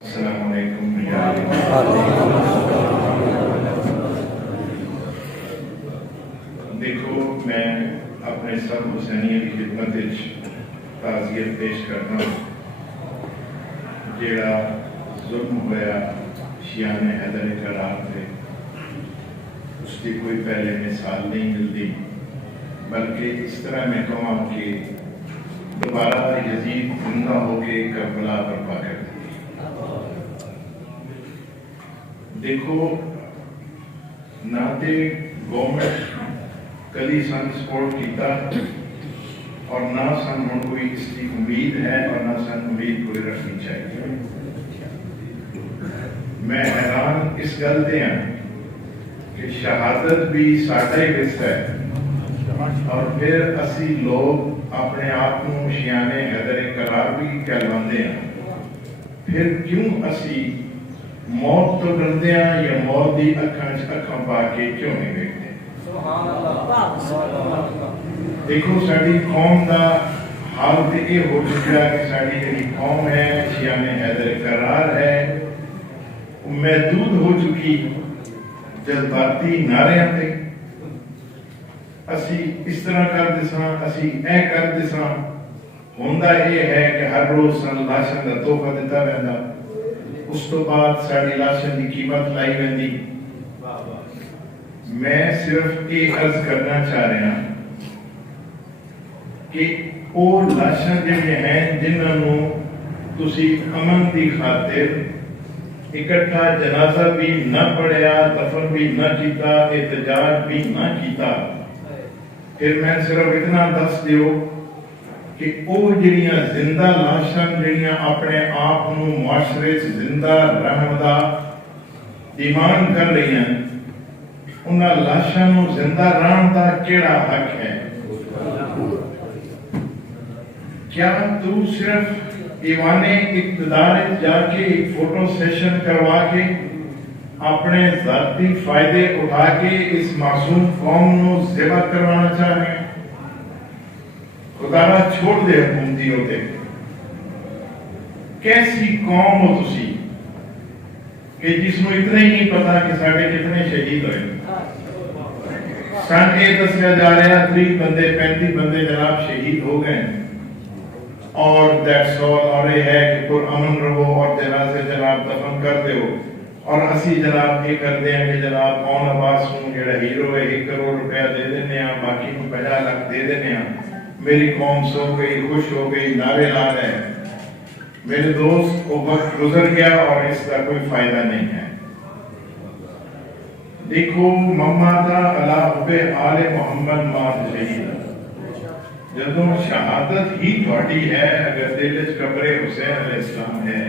السلام علیکم۔ دیکھو میں اپنے سب حسینیہ کی خدمت تعزیت پیش کرنا جیڑا ظلم ہوا شیعان حیدر کرار تھے، اس کی کوئی پہلے مثال نہیں ملتی، بلکہ اس طرح میں کہوں کہ دوبارہ یزید زندہ ہو کے کربلا برپا کر دی۔ دیکھو نہ تے گورنمنٹ کلی سن سپورٹ کیتا اور نہ سن ہن کوئی اس کی امید ہے اور نہ سن امید کوئی رکھنی چاہیے۔ میں حیران اس گل تے ہاں کہ شہادت بھی ساڈا ہی حصہ ہے اور پھر اسی لوگ اپنے آپ کو شیعان حیدر کرار بھی کہلواندے ہیں، پھر کیوں اسی موت تو ڈردے ہیں یا موت دی اکھاں پا کے کیوں نہیں دیکھتے؟ دیکھو ساری قوم دا حال تے یہ ہو چکا کہ ساری جڑی قوم ہے شیعان حیدر کرار ہے وہ محدود ہو چکی جذباتی نعرے تے اسی اس طرح کر دساں اسی اے کر دساں ہوندا یہ ہے کہ ہر روز سن لاشاں دا تحفہ دیتا رہندا، اس تو بعد ساری لاشاں دی قیمت لائی ویندی۔ میں صرف یہ عرض کرنا چاہ رہا کہ وہ لاشاں جڑے ہیں جنہاں نو تسی امن دی خاطر اکٹھا جنازہ بھی نہ پڑھیا، دفن بھی نہ کیتا، احتجاج بھی نہ کیتا، پھر میں صرف اتنا دس دیو کہ وہ جڑیاں زندہ لاشاں جڑیاں اپنے آپ کو معاشرے سے زندہ رہن دا ایمان کر رہی ہیں، انہاں لاشاں نو زندہ رہن دا کیڑا حق ہے؟ کیا تو صرف ایوان اقتدار جا کے ایک فوٹو سیشن کروا کے اپنے ذاتی فائدے اٹھا کے اس معصوم قوم نو ذبح کروانا چاہ رہے ہیں؟ خدا را چھوڑ دے حکومتی ہوتے، کیسی قوم ہو تسی کہ جس میں اتنا ہی نہیں پتا کہ ساڑھے کتنے شہید ہوئے۔ سن یہ دسیا جا رہا 30 بندے 35 بندے جناب شہید ہو گئے اور دیٹس آل، اور یہ ہے کہ پر امن رہو اور جنازے جناب دفن کر دے ہو، اور اسی جناب یہ کر دیں کہ جناب کون عباس ہوں جڑا ہیرو ہے 1 کروڑ روپیہ دے دینے ہیں، باقی کو 50 لاکھ دے دینے ہیں، میری قوم سو گئی، خوش ہو گئی، نعرے لا رہے ہیں۔ میرے دوست وہ وقت گزر گیا اور اس کا کوئی فائدہ نہیں ہے۔ دیکھو مما تا علی حب آل محمد مات شہید، جدوں شہادت ہی تھوڑی ہے، اگر دل وچ قبر حسین علیہ السلام ہے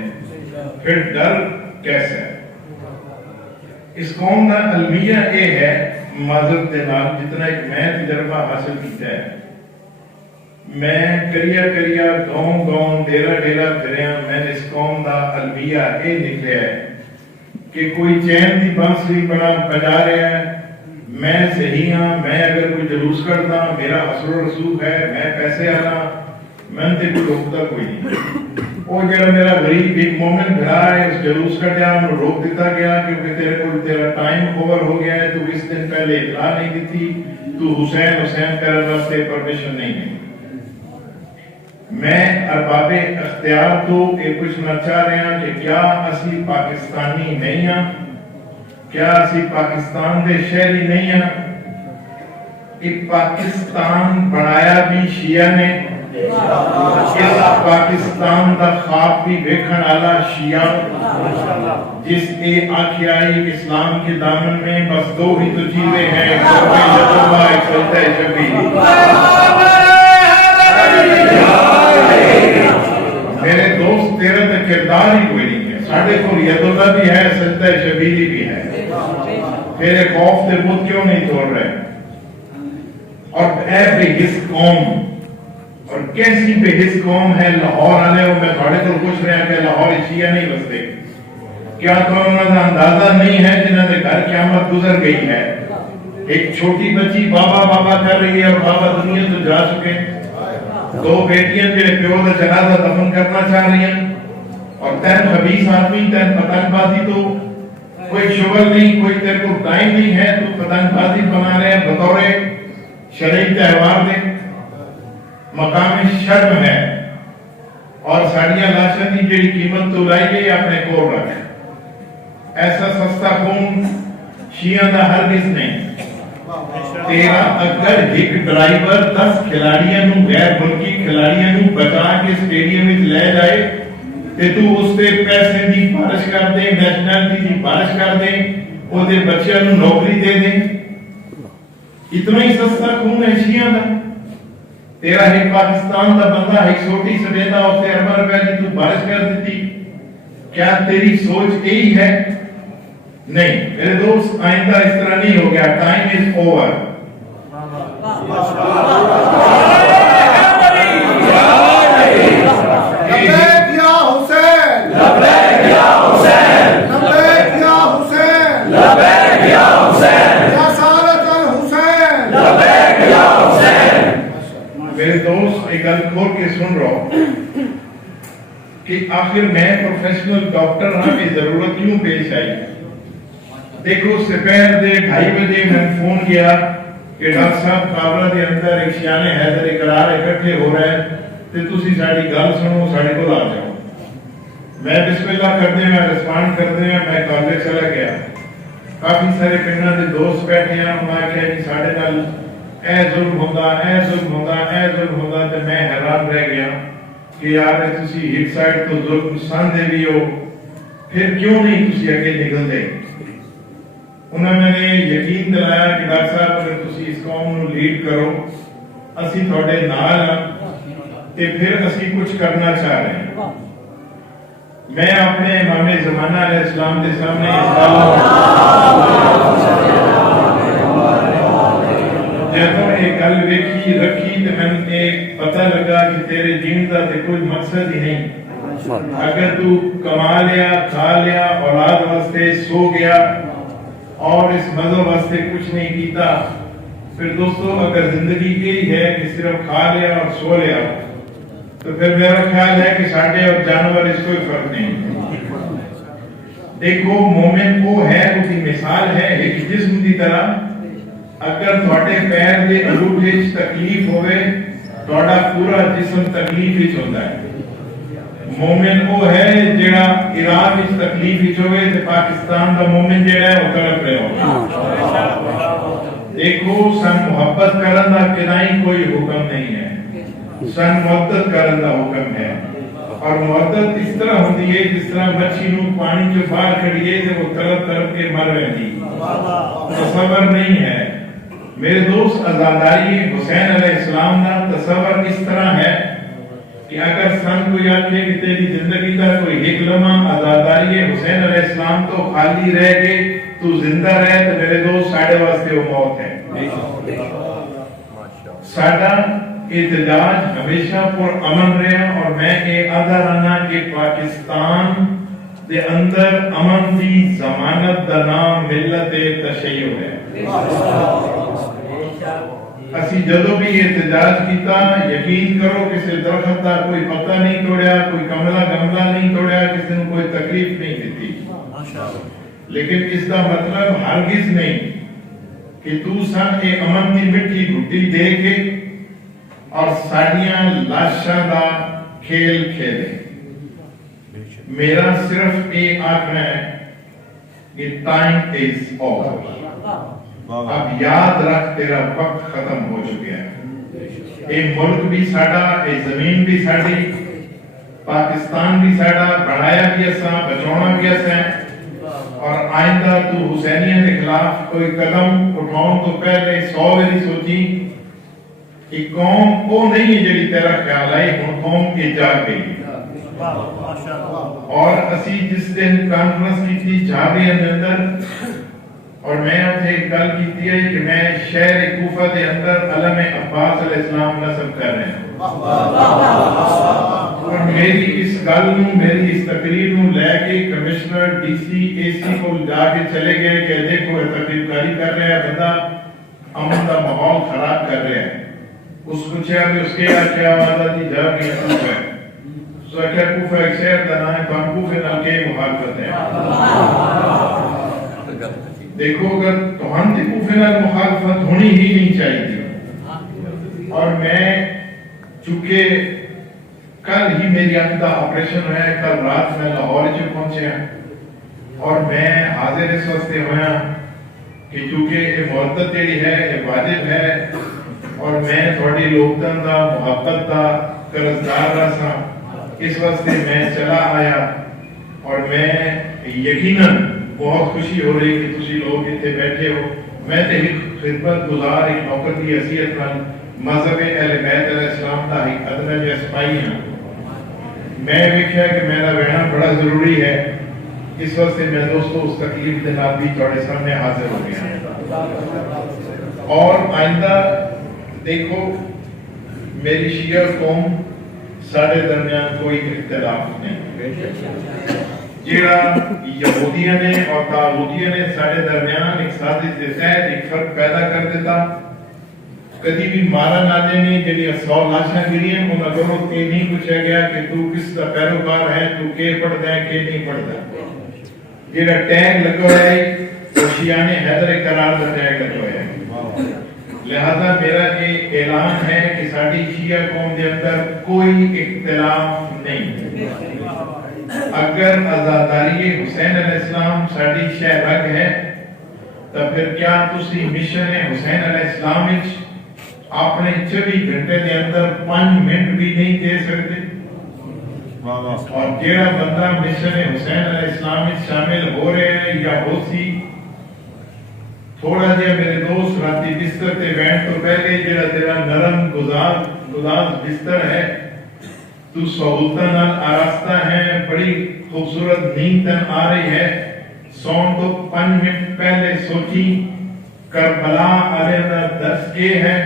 پھر ڈر کیسے ہے؟ اس قوم کا المیہ یہ ہے، معذرت کے نام جتنا ایک میں تجربہ حاصل کیتا ہے، میں کریا گاؤں ڈیرا پھریا، میں نے اس قوم دا المیہ یہ نکلیا ہے کہ کوئی چین دی بانسری بجا رہا ہے، میں صحیح ہاں، میں اگر کوئی جلوس کرتا میرا اثر و رسوخ ہے، میں پیسے آنا، میں تے کوئی روکتا کوئی نہیں۔ وہ جڑا میرا غریب ایک مومن بھرا ہے اس جلوس کا جا انہوں روک دیتا گیا کیونکہ تیرے کو تیرا ٹائم اوور ہو گیا ہے، تو اس دن پہلے اطلاع نہیں دیتی، تو حسین کرنے واسطے پرمیشن نہیں ہے۔ میں ارباب اختیار تو یہ پوچھنا چاہ رہے ہیں کہ کیا اسی پاکستانی نہیں ہیں؟ کیا اسی پاکستان دے شہری نہیں ہیں؟ ایک پاکستان بنایا بھی شیعہ نے، اس پاکستان دا خواب بھی دیکھن والا شیعہ، جس اے آخیائی اسلام کے دامن میں بس 2 ہی تو چیزیں ہیں، ایک سجدہ شبیلی۔ میرے دوست تیرا تو کردار ہی کوئی نہیں ہے، ساڑھے کو ید اللہ بھی ہے، سجدہ شبیلی بھی ہے، تیرے خوف تے بت کیوں نہیں توڑ رہے؟ اور اے بے حس قوم، اور کیسی بے حس قوم ہے لاہور والے ہو، میں تھوڑے کو پوچھ رہا کہ لاہور شیعہ نہیں بستے، کیا تو انہوں کا اندازہ نہیں ہے جنہوں نے گھر قیامت گزر گئی ہے؟ ایک چھوٹی بچی بابا بابا کر رہی ہے اور بابا دنیا تو جا چکے، 2 بیٹیاں جڑے پیو دا جنازہ دفن کرنا چاہ رہی ہیں، اور تین خبیث آدمی، تین پتنگ بازی، تو کوئی شغل نہیں، کوئی تیرے کو ٹائم نہیں ہے، تو پتنگ بازی بنا رہے ہیں بطور شرعی تہوار دے، مقام شرم ہے۔ اور ساڑیاں لاشاں دی جڑی قیمت تو لائی گئی اپنے کو رکھ، ایسا سستا خون شیعہ دا ہرگز نہیں۔ تیرا اگر ایک ڈرائیور 10 کھلاڑیاں نو، غیر ملکی کھلاڑیاں نو بچا کے سٹیڈیم میں لے جائے تے تو اس تے پیسے دی بارش کر دے، نیشنلٹی دی بارش کر دے، او دے بچیاں نو نوکری دے دے، اتنا ہی سستا خون ہے شیعہ دا۔ تیرا ایک پاکستان دا بندہ ایک چھوٹی سٹیٹا اس سے ارباں روپے کی تو بارش کر دیتی، کیا تیری سوچ یہی ہے؟ نہیں میرے دوست، آئندہ اس طرح نہیں ہو گیا، ٹائم از اوور۔ میرے دوست ایک گل کھول کے سن رہا ہوں کہ آخر میں پروفیشنل ڈاکٹر ہاں کی ضرورت کیوں پیش آئی؟ دیکھو سپہر دے 2:30 بجے میں فون کیا کہ ڈاکٹر صاحب کابلہ دے اندر ایک شیان حیدر اقرار اکٹھے ہو رہے ہیں تے تسی ساڑی گل سنو، ساڑی کو آ جاؤ۔ میں بسم اللہ کرتے میں رسپانڈ کرتے میں کالج چلا گیا، کافی سارے پنڈاں دے دوست بیٹھے ہیں، انہوں نے کہا کہ ساڑے نال اے ظلم ہوندا، اے ظلم ہوندا، اے ظلم ہوندا، تے میں حیران رہ گیا کہ یار تسی ایک سائڈ تو ظلم ساندے بھی ہو، پھر کیوں نہیں تسی اگے نکل دے؟ انہوں نے یقین دلایا کہ ڈاکٹر صاحب اگر تسی اس قوم نو لیڈ کرو، اسی تھوڑے نال ہاں تے پھر اسی کچھ کرنا چاہ رہے ہیں۔ میں اپنے امام زمانہ علیہ السلام دے سامنے اس جب ایک گل ویکھی رکھی تو میں ایک پتہ لگا کہ تیرے جین کا تے کوئی مقصد ہی نہیں۔ اگر تو کما لیا، کھا لیا، اولاد واسطے سو گیا اور اس مذہب واسطے کچھ نہیں کیتا، پھر دوستو اگر زندگی یہی ہے کہ صرف کھا لیا اور سو لیا، تو پھر میرا خیال ہے کہ ساڑھے اور جانور اس کوئی فرق نہیں۔ دیکھو مومن وہ ہے، وہ کی مثال ہے ایک جسم کی طرح، اگر تھوڑے پیر دے انگوٹھے وچ تکلیف ہوئے تھوڑا پورا جسم تکلیف وچ ہوندا ہے۔ مومن وہ ہے جڑا عراق وچ تکلیف وچ ہوئے تے پاکستان دا مومن جڑا ہے وہ تڑپ رہا ہو۔ دیکھو سن محبت کرن دا کدائیں کوئی حکم نہیں ہے، سن محبت کرن دا حکم ہے، اور محبت اس طرح ہوتی ہے جس طرح مچھی نو پانی جو باہر کھڑیے تے وہ تڑپ تڑپ کے مر رہی، تصور نہیں ہے۔ میرے دوست عزاداری حسین علیہ السلام کا تصور اس طرح ہے کہ اگر سن کوئی آکھے کہ تیری زندگی کا کوئی ایک لمحہ عزاداری حسین علیہ السلام تو خالی رہ کے تو زندہ رہے تو میرے دوست ساڑھے واسطے وہ موت ہے۔ ساڑھا احتجاج ہمیشہ پر امن رہا، اور میں یہ آدھا رہنا کہ پاکستان دے اندر امن دی ضمانت دا نام ملت تشیع ہے۔ اسی جدو بھی احتجاج کیتا، یقین کرو کسی درخت دا کوئی پتہ نہیں توڑیا، کوئی کملہ گملہ نہیں توڑیا، کسی نے کوئی تکلیف نہیں دیتی، لیکن اس دا مطلب ہرگز نہیں کہ تو سن اے امن دی مٹی گھٹی دے کے اور ساڑیاں لاشاں دا کھیل کھیلے۔ میرا صرف ایک آنکھنا ہے کہ ٹائم از اوور، اب یاد رکھ تیرا وقت ختم ہو چکا ہے۔ اے ملک بھی ساڑا، اے زمین بھی ساڑی، پاکستان بھی ساڑا، بڑھایا بھی اساں، بچونا بھی اساں، اور آئندہ تو حسینیت کے خلاف کوئی قدم اٹھاؤں تو پہلے 100 باری سوچی کہ قوم وہ نہیں ہے جڑی تیرا خیال آئی، ہن قوم کی جاگ گئی۔ اور اسی جس دن کانفرنس کی تھی جابے اندر، اور میں اتنے گل کی ہے کہ میں شہر کوفہ دے اندر علم عباس علیہ السلام نصب کر رہے ہیں، اور میری اس گل نو، میری اس تقریر نو لے کے کمشنر ڈی سی اے سی کو جا کے چلے گئے کہ دیکھو یہ تقریر کاری کر رہا ہے بندہ، امن کا ماحول خراب کر رہا ہے۔ اس پوچھا کہ اس کے کیا وعدہ تھی، جا کے ہے سو کہ کوفہ ایک شہر کا نام ہے تو ہم کوفے نال کے مخالفت ہے. دیکھو اگر تو ہم تے کوفے نال مخالفت ہونی ہی نہیں چاہیے. اور میں چونکہ کل ہی میری آنکھ کا آپریشن ہوا ہے, کل رات میں لاہور چ پہنچیا اور میں حاضر اس واسطے ہوا کہ چونکہ یہ معتد جڑی ہے یہ واجب ہے اور میں تھوڑی لوکتن دا محبت دا قرضدار رہا, اس واسطے میں چلا آیا. اور میں یقیناً بہت خوشی ہو رہی کہ تسی لوگ اتنے بیٹھے ہو. میں تے ایک خدمت گزار ایک نوکر کی حیثیت نال مذہب اہل بیت علیہ السلام دا ایک ادنا جہا سپاہی ہاں. میں ویکھیا کہ میرا رہنا بڑا ضروری ہے, اس واسطے میں دوستو اس تکلیف کے نال بھی تھوڑے سامنے حاضر ہو گیا. اور آئندہ دیکھو میری شیعہ قوم سارے درمیان کوئی اختلاف نہیں. جیڑا یہودیاں نے اور طاغوتیاں نے سارے درمیان ایک سازش کے تحت ایک فرق پیدا کر دیتا. کدی بھی مارا ناجے نے جڑی 100 لاشاں گریاں انہاں کو تے نہیں پوچھا گیا کہ تو کس کا پیروکار ہے, تو کے پڑھدا ہے کہ نہیں پڑھدا. جیڑا ٹیگ لگا ہے وہ شیعہ نے حیدر قرار دا ٹیگ لگا ہے. لہذا میرا یہ اعلان ہے کہ ساری شیعہ قوم کے اندر کوئی اختلاف نہیں. اگر عزاداری حسین علیہ السلام ساری شہ رگ ہے تو پھر کیا تسی مشن حسین علیہ السلام وچ اپنے 24 گھنٹے کے اندر 5 منٹ بھی نہیں دے سکتے؟ اور جیڑا بندہ مشن حسین علیہ السلام وچ شامل ہو رہے ہیں یا ہو سی, تھوڑا جہا میرے دوست راتی بستر تے بیٹھ تو پہلے جڑا تیرا نرم گداز بستر ہے تو سہولتاں نال آراستہ ہے, بڑی خوبصورت نیند تن آ رہی ہے, سون تو 5 منٹ پہلے سوچی کربلا علیہ دا درس کے ہے.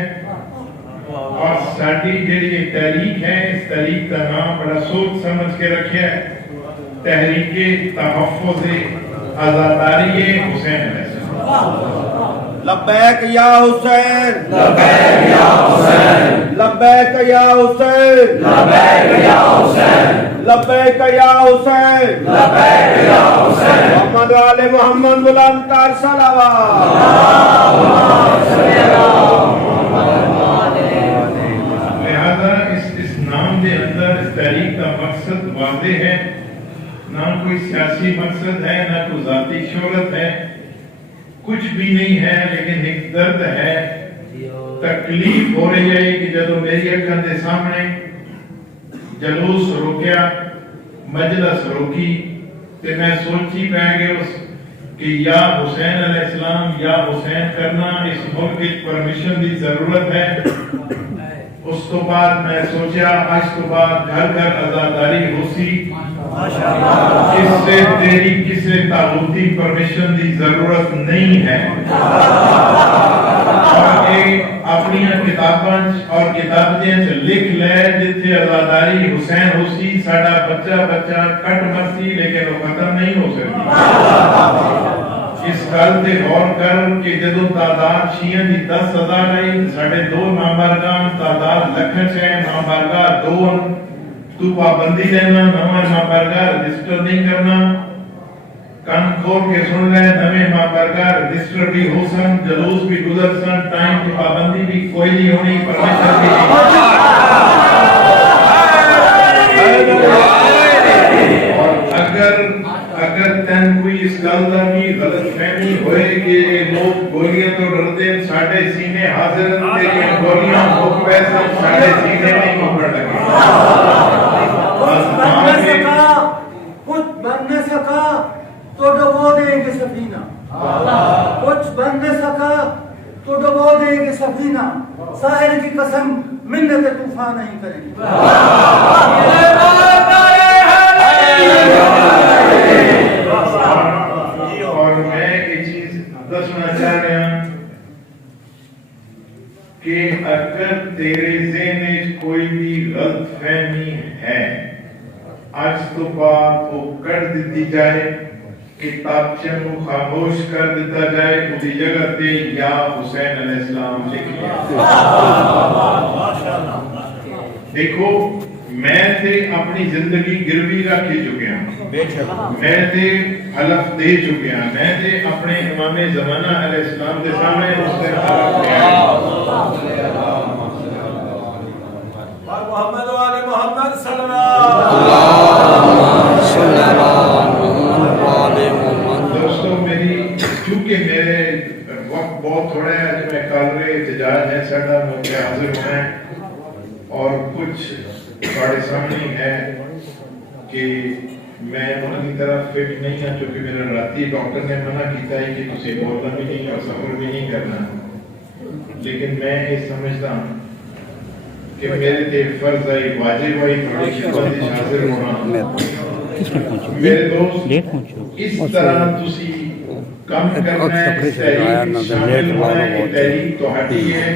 اور ساڈی جڑی ایک تحریک ہے اس تحریک کا نام بڑا سوچ سمجھ کے رکھیا ہے, تحریک تحفظ عزاداری حسین علیہ السلام. لبیک یا حسین, لبیک یا حسین, لبیک یا حسین, لبیک یا حسین, لبیک یا حسین, لبیک یا حسین. محمد و آل محمد بلند کر صلوات. لہذا اس نام کے اندر اس تحریک کا مقصد واضح ہے, نہ کوئی سیاسی مقصد ہے نہ کوئی ذاتی شہرت ہے, کچھ بھی نہیں ہے, لیکن ایک درد ہے, تکلیف ہو رہی ہے کہ جب میری اکھاں دے سامنے جلوس روکیا, مجلس روکی, تے میں سوچی پہ گئے کہ یا حسین علیہ السلام یا حسین کرنا اس ملک کی پرمیشن دی ضرورت ہے. اس تو بعد میں سوچا آج تو بعد گھر گھر عزاداری ہو سی, اس سے تیری کسی طاغوتی پرمیشن دی ضرورت نہیں ہے. اور ایک اپنی کتاباں اور کتابیں لکھ لے جتھے عزاداری حسین ہو سی ساڈا بچہ کٹ مرسی لیکن وہ ختم نہیں ہو سکتی. اس گل تے غور کر کہ جدوں تعداد شیعہ دی 10,000 رہی, ساڈے 2 نامبرگان تعداد لکھن سے نامبرگاہ 2, تو پابندی لینا نواں نامبرگاہ رجسٹر نہیں کرنا. کان کھول کے سن لے, نویں نامبرگاہ رجسٹر بھی ہو سن, جلوس بھی گزر سن, ٹائم کی پابندی بھی کوئی نہیں ہونی, پرمیشن بھی اگر تین کوئی اس گل کا بھی غلط فہمی ہوئے کہ لوگ گولیاں تو ڈرتے ہیں, ساڈے سینے حاضر تیری گولیاں بک ویسے ساڈے سینے نہیں پکڑ لگے. کچھ بن نہ سکا تو ڈبو دیں گے سفینہ, کچھ بن نہ سکا تو ڈبو دیں گے سفینہ, ساحل کی قسم منت طوفان نہیں کریں گے. اور میں ایک چیز دسنا چاہ رہا ہوں کہ اگر تیرے ذہن میں کوئی بھی غلط فہمی ہے آج تو بات وہ کر دیتی جائے, کتابچے کو خاموش کر دیتا جائے, اسی جگہ تے یا حسین علیہ السلام لکھ لیا. دیکھو میں تے اپنی زندگی گروی رکھی چکیا میں تے حلف دے چکیا میں تے اپنے امام زمانہ علیہ السلام کے سامنے اس سے حلف دیا محمد و آل محمد صلی اللہ دوستو میری چونکہ میرے وقت بہت تھوڑا ہے آج میں کالرے احتجاج ہے ساڑھا مجھے حاضر ہونا ہے اور کچھ بڑے سامنے ہے کہ میں انہوں کی طرح فٹ نہیں ہوں چونکہ میرا راتی ڈاکٹر نے منع کیتا ہے کہ تسے بولنا بھی نہیں اور سفر بھی نہیں کرنا لیکن میں یہ سمجھتا ہوں کہ میرے تے فرض ہے واجب ہے تھوڑی خدمت حاضر ہونا میرے دوست اس طرح تسی کام کرنا ہے اس تحریک شامل ہونا ہے کہ تحریک تو ہٹی ہے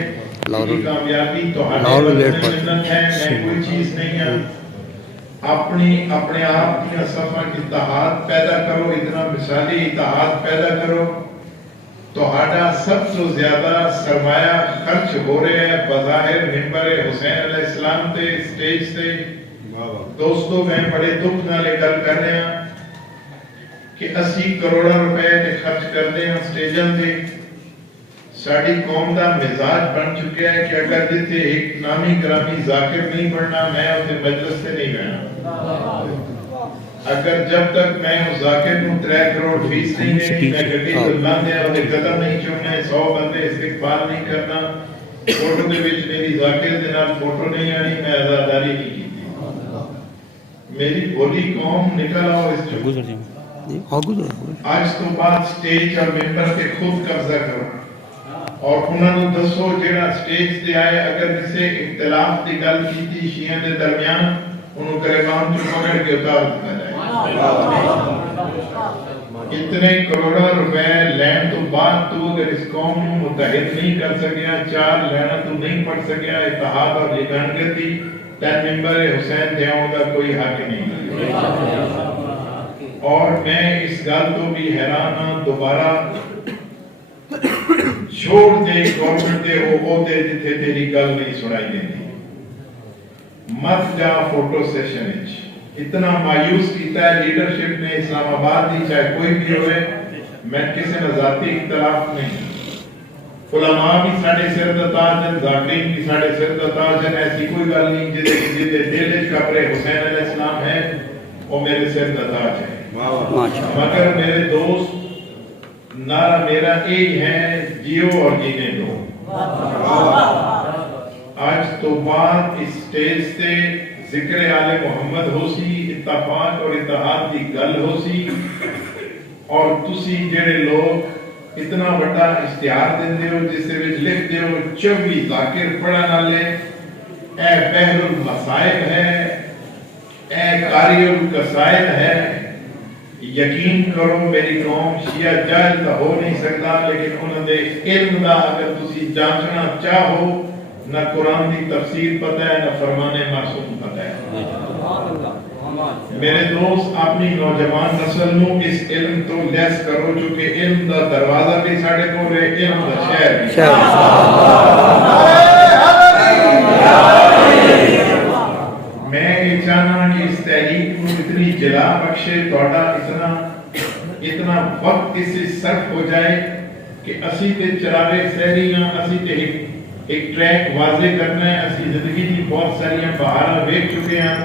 کامیابی تو محنت ہے میں کوئی چیز نہیں ہے اپنے آپ کی صفحہ اتحاد پیدا کرو اتنا مثالی اتحاد پیدا کرو تو ہاڈا سب سے زیادہ سرمایہ خرچ ہو رہے ہیں بظاہر منبر حسین علیہ السلام تے سٹیج تے دوستو میں بڑے دکھ نہ لے گل کر رہے ہیں کہ 80 کروڑ روپے تے خرچ کر دے ہیں سٹیجن تے ساڑی قوم دا مزاج بن چکیا ہے کہ اگر جتے ایک نامی گرامی ذاکر نہیں بڑھنا میں اسے مجلس سے نہیں بہنا اگر جب تک میں اس ذاکر کو 3 کروڑ فیس نہیں دینی میں گھٹی دلان دیا اور قدم نہیں چھوڑنا 100 بندے استقبال نہیں کرنا فوٹو کے بچ میری ذاکر دنال فوٹو نہیں آنی میں ازاداری نہیں کی تھی میری بولی قوم نکل آؤ اس چکو آج تو بعد سٹیج اور ممبر کے خود قبضہ کرو اور انہوں نے دسو جیڑا سٹیج تے آئے اگر جسے اختلاف دی گل کی تھی شیعہ دے درمیان انہوں گریبان جو پکڑ کے اتار دیتا جائے اتنے کروڑا روپے لین تو بعد تو اگر اس قوم کو متحد نہیں کر سکیا 4 لینا تو نہیں پڑھ سکیا اتحاد اور یگانگتی تین ممبر حسین دیاؤں کا کوئی حق نہیں اور میں اس گل تو بھی حیران ہوں دوبارہ چھوڑ دے گورنمنٹ دے او دے جتھے تیری گل نہیں سنائی دیتی مت جا فوٹو سیشن وچ اتنا مایوس کیتا ہے لیڈرشپ نے اسلام آباد دی چاہے کوئی بھی ہوئے میں کسی نے ذاتی اختلاف نہیں علماء بھی ساڑھے سر دا تاج ہیں ذاکرین بھی ساڑھے سر دا تاج ہیں ایسی کوئی گل نہیں جدے دل وچ قبر حسین علیہ السلام ہے وہ میرے سر دا تاج ہے مگر میرے دوست نعرہ میرا ایک ہے جیو اور جینے دو آج تو بعد اس سٹیج سے ذکر آل محمد ہو سی اتفاق اور اتحاد کی گل ہو سی اور تسی جڑے لوگ اتنا بڑا اشتہار دیں دے ہو جس سے لکھ دے ہو 24 ذاکر پڑھا نہ لے اے بحر المصائب ہے اے قاری القصائد ہے یقین کرو میری قوم شیعہ جاہل تو ہو نہیں سکتا لیکن انہوں نے علم دا اگر تسی جانچنا چاہو نہ قرآن دی تفسیر پتہ ہے نہ فرمان معصوم پتہ ہے میرے دوست اپنی نوجوان نسل نو اس علم تو لیس کرو چونکہ علم دا دروازہ بھی ساڑھے کو رہے علم دا شہر بھی میں یہ چاہنا کہ اس تحریک کو اتنی جلا بخشے توڑا اتنا وقت اس سے صرف ہو جائے کہ اسی تے چراغے سہریاں اسی تے ایک ٹریک واضح کرنا ہے اسی زندگی کی بہت ساریاں بہارا ویک چکے ہیں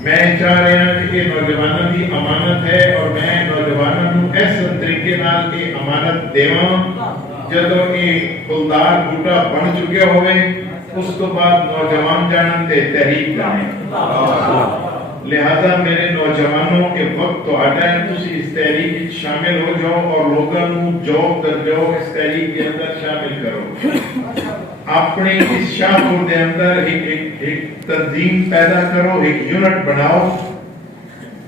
میں چاہ رہے ہیں کہ یہ نوجوانوں کی امانت ہے اور میں نوجوانوں کو ایسا طریقے نال یہ امانت دیواں جدو یہ پھلدار بوٹا بن چکے ہوئے اس تو بعد نوجوان جانن تے تحریک کریں لہذا میرے نوجوانوں کے وقت تو آٹا ہے تسی اس تحریک شامل ہو جاؤ اور لوگوں کو جوب در جاؤ اس تحریک کے اندر شامل کرو اپنے اس شاہپور دے اندر ایک تنظیم پیدا کرو ایک یونٹ بناؤ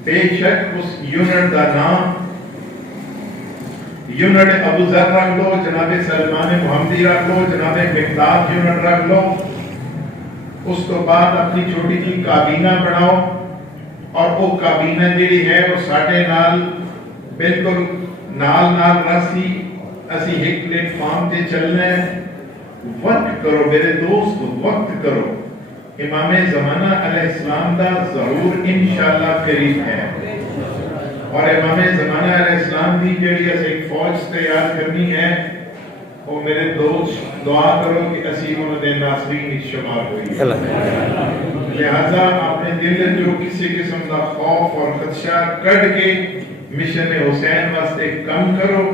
بے شک اس یونٹ دا نام یونٹ ابو ذر رکھ لو جناب سلمان محمدی رکھ لو جناب مقداد یونٹ رکھ لو اس تو بعد اپنی چھوٹی جی کابینہ بناؤ اور وہ کابینہ جیڑی ہے وہ ساڑھے نال بالکل نال رسی اسی ایک پلیٹ فارم تے چلنا ہے وقت کرو میرے دوست وقت کرو امام زمانہ علیہ السلام دا ضرور انشاءاللہ قریب ہے، اور امام زمانہ علیہ السلام دی جڑی ایک فوج تیار کرنی ہے، وہ میرے دوست دعا کرو کہ اسی انہوں نے ناصرین شمار ہوئی۔ لہذا اپنے دل جو کسی قسم کا خوف اور خدشہ کٹ کے مشن حسین واسطے کم کرو،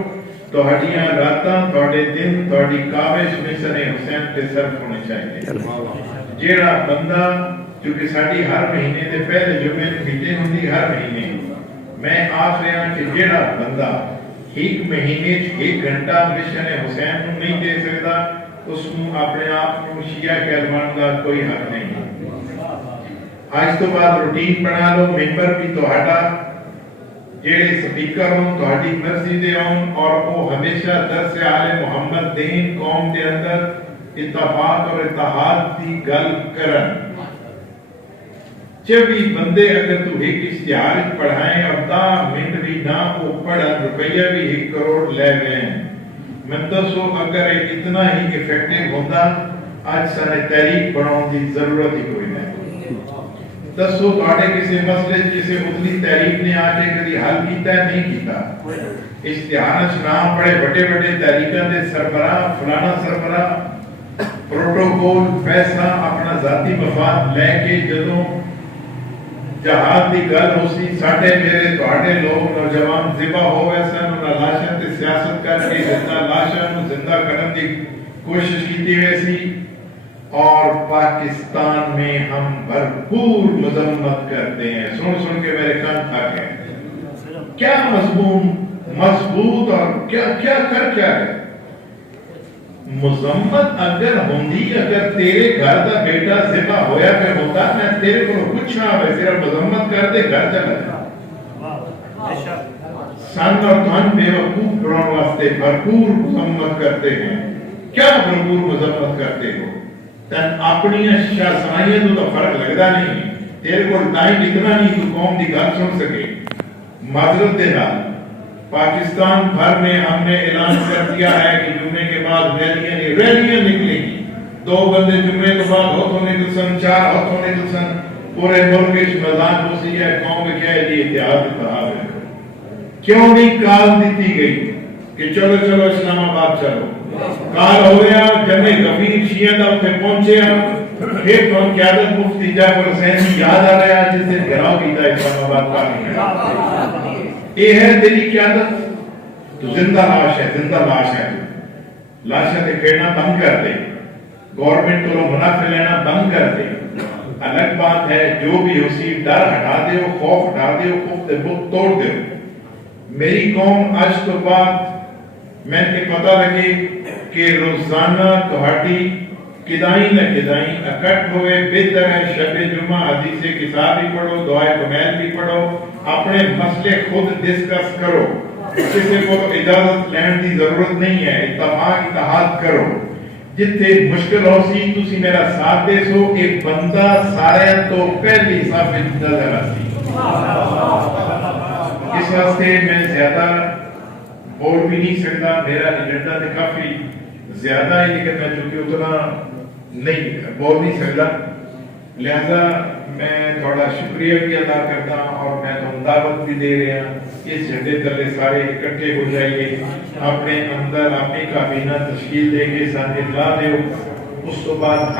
تہاڈیاں راتاں، تہاڈے دن، تہاڈی کاوش مشن حسین پہ صرف ہونے چاہیے۔ جیڑا بندہ، کیونکہ ساڈی ہر مہینے دے پہلے جمعے میٹنگ ہوندی ہر مہینے، میں آخ رہا کہ جیڑا بندہ ایک مہینے 1 گھنٹہ مشن حسین کو نہیں دے سکتا، اس کو اپنے آپ کو شیعہ کہلوان کا کوئی حق نہیں۔ آج تو بعد روٹین بنا لو، ممبر بھی تہاڈا، جیڑے سپیکر ہوں تہاڈی مرضی دے ہون، اور وہ ہمیشہ درس آل محمد دین، قوم دے اندر اتفاق اور اتحاد دی گل کرن۔ جب بھی بندے اگر تو ایک اشتہار پڑھائیں اور 10 منٹ بھی نہ وہ پڑھن، روپیہ بھی 1 کروڑ لے گئے، میں دسو اگر اتنا ہی ایفیکٹو ہوتا، آج سارے تحریک بناؤں دی ضرورت ہی کوئی نہیں۔ دسو تھوڑے کسی مسئلے کسی اتنی تحریک نے آ کے کبھی حل کیتا ہے؟ نہیں کیتا۔ اشتہار نام پڑے بڑے بڑے تحریکاں دے سربراہ، فلانا سربراہ پروٹوکول پیسہ اپنا ذاتی مفاد لے کے جدوں جہاد دی گل ہو سی، ساڈے میرے تہاڈے لوگ نوجوان ذبح ہو گئے سن، انہاں لاشاں تے سیاست کر کے زندہ لاشاں نوں زندہ کرن دی کوشش کیتی ہوئی سی، اور پاکستان میں ہم بھرپور مذمت کرتے ہیں۔ سن کے میرے کان تھک گئے، کیا مضمون مضبوط اور کیا کر کیا ہے۔ مذمت اگر ہوندی، اگر تیرے گھر دا بیٹا ذبح ہویا پہ ہوتا، میں تیرے کو پوچھنا ہے صرف مذمت کر دے گھر چلا جا۔ سن اور تن بے وقوف بنانے واسطے بھرپور مذمت کرتے ہیں۔ کیا بھرپور مذمت کرتے ہو؟ تن اپنی شاہسائیاں تو فرق لگتا نہیں، تیرے کو ٹائم اتنا نہیں تو قوم دی گل سن سکے۔ معذرت دے نال پاکستان بھر میں ہم نے اعلان کر دیا ہے کہ جمعے کے بعد ریلیاں نکلیں گی۔ 2 بندے جمعے کے بعد ہاتھوں نکل سن، 4 ہاتھوں نکل سن، پورے ملک کی مزاج ہوسی ہے، قوم کیا ہے جی اتحاد ہے۔ کیوں نہیں کال دیتی گئی کہ چلو اسلام آباد چلو؟ کال ہو گیا، جمع غفیر شیعہ دا اتنے پہنچے ہیں، پھر تو قیادت مفتی جعفر حسین یاد آ رہا ہے جس نے گھراؤ کیتا اسلام آباد کا۔ یہ ہے تیری قیادت؟ تو زندہ لاش ہے، زندہ لاش ہے۔ لاشیں تے کھیڑنا بند کر دے، گورنمنٹ کو منافع لینا بند کر دے۔ الگ بات ہے جو بھی اسی ڈر ہٹا دے، خوف ہٹا دے، خوف تے بت توڑ دے۔ میری قوم آج تو بعد میں تے پتہ لگے کہ روزانہ تہاڈی کدائیں نہ کدائیں اکٹ ہوئے، بہتر ہے شب جمعہ حدیث کتاب بھی پڑھو، دعائے کمیل بھی پڑھو، اپنے مسئلے خود ڈسکس کرو، کسی کو اجازت لین دی ضرورت نہیں ہے، اتحاد کرو۔ جتنے مشکل ہو سی تسی میرا ساتھ دے سو، ایک بندہ سارے تو پہلی صاحب نظر آتی۔ اس واسطے میں زیادہ بول بھی نہیں سکتا، میرا ایجنڈا تے کافی زیادہ ہے، لیکن میں چونکہ اتنا نہیں بول نہیں سکتا، لہذا میں تھوڑا شکریہ بھی ادا کرتا ہوں، اور میں تو دعوت بھی دے رہے ہیں اس جھنڈے تلے سارے اکٹھے ہو جائیے، اپنے اندر اپنی کابینہ تشکیل دے کے ساتھ اطلاع دے، اس تو بعد